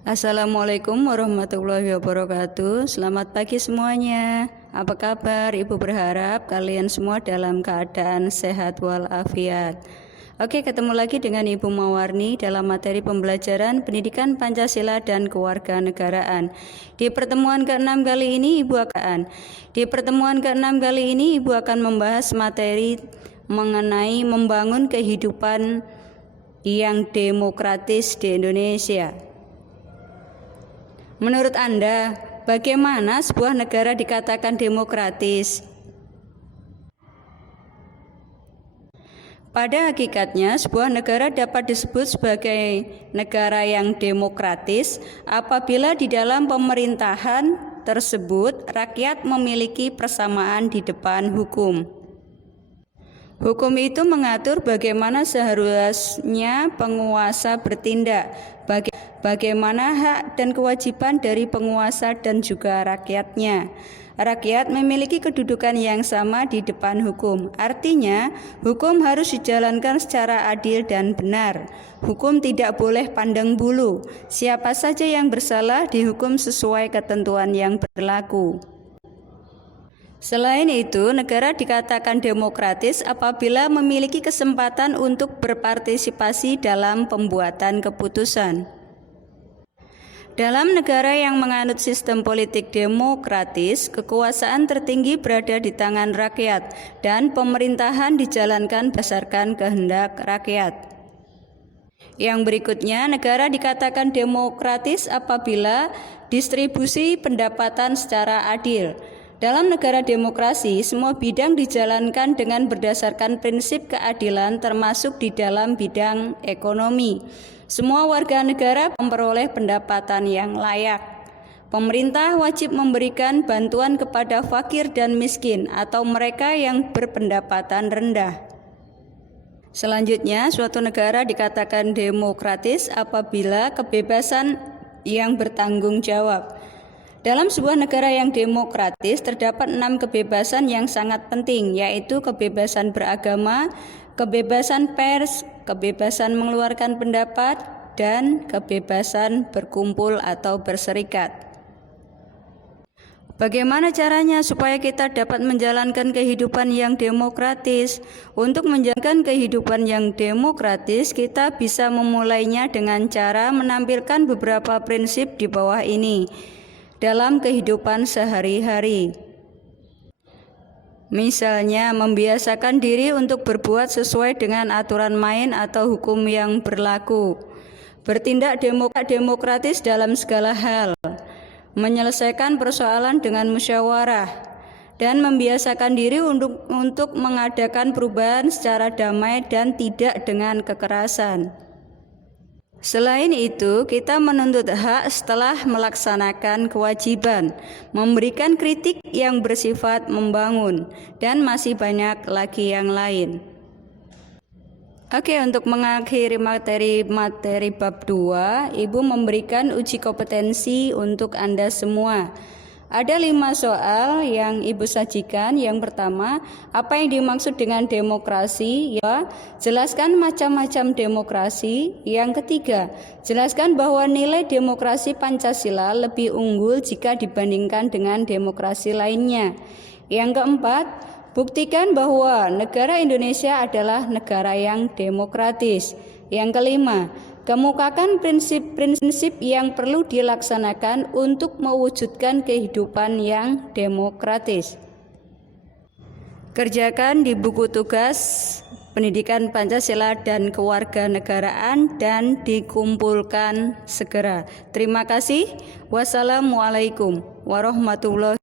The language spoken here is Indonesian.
Assalamualaikum warahmatullahi wabarakatuh. Selamat pagi semuanya. Apa kabar? Ibu berharap kalian semua dalam keadaan sehat walafiat. Oke, ketemu lagi dengan Ibu Mawarni dalam materi pembelajaran Pendidikan Pancasila dan Kewarganegaraan. Di pertemuan ke-6 kali ini Ibu akan membahas materi mengenai membangun kehidupan yang demokratis di Indonesia. Menurut Anda, bagaimana sebuah negara dikatakan demokratis? Pada hakikatnya, sebuah negara dapat disebut sebagai negara yang demokratis apabila di dalam pemerintahan tersebut rakyat memiliki persamaan di depan hukum. Hukum itu mengatur bagaimana seharusnya penguasa bertindak, bagaimana hak dan kewajiban dari penguasa dan juga rakyatnya. Rakyat memiliki kedudukan yang sama di depan hukum. Artinya, hukum harus dijalankan secara adil dan benar. Hukum tidak boleh pandang bulu. Siapa saja yang bersalah dihukum sesuai ketentuan yang berlaku. Selain itu, negara dikatakan demokratis apabila memiliki kesempatan untuk berpartisipasi dalam pembuatan keputusan. Dalam negara yang menganut sistem politik demokratis, kekuasaan tertinggi berada di tangan rakyat dan pemerintahan dijalankan berdasarkan kehendak rakyat. Yang berikutnya, negara dikatakan demokratis apabila distribusi pendapatan secara adil. Dalam negara demokrasi, semua bidang dijalankan dengan berdasarkan prinsip keadilan termasuk di dalam bidang ekonomi. Semua warga negara memperoleh pendapatan yang layak. Pemerintah wajib memberikan bantuan kepada fakir dan miskin atau mereka yang berpendapatan rendah. Selanjutnya, suatu negara dikatakan demokratis apabila kebebasan yang bertanggung jawab. Dalam sebuah negara yang demokratis terdapat 6 kebebasan yang sangat penting, yaitu kebebasan beragama, kebebasan pers, kebebasan mengeluarkan pendapat, dan kebebasan berkumpul atau berserikat. Bagaimana caranya supaya kita dapat menjalankan kehidupan yang demokratis? Untuk menjalankan kehidupan yang demokratis, kita bisa memulainya dengan cara menampilkan beberapa prinsip di bawah ini dalam kehidupan sehari-hari. Misalnya, membiasakan diri untuk berbuat sesuai dengan aturan main atau hukum yang berlaku, bertindak demokratis dalam segala hal, menyelesaikan persoalan dengan musyawarah, dan membiasakan diri untuk mengadakan perubahan secara damai dan tidak dengan kekerasan. Selain itu, kita menuntut hak setelah melaksanakan kewajiban, memberikan kritik yang bersifat membangun, dan masih banyak lagi yang lain. Oke, untuk mengakhiri materi bab 2, Ibu memberikan uji kompetensi untuk Anda semua. Ada 5 soal yang Ibu sajikan. Yang pertama, apa yang dimaksud dengan demokrasi? Ya, jelaskan macam-macam demokrasi. Yang ketiga, jelaskan bahwa nilai demokrasi Pancasila lebih unggul jika dibandingkan dengan demokrasi lainnya. Yang keempat, buktikan bahwa negara Indonesia adalah negara yang demokratis. Yang kelima, kemukakan prinsip-prinsip yang perlu dilaksanakan untuk mewujudkan kehidupan yang demokratis. Kerjakan di buku tugas Pendidikan Pancasila dan Kewarganegaraan dan dikumpulkan segera. Terima kasih. Wassalamualaikum warahmatullahi wabarakatuh.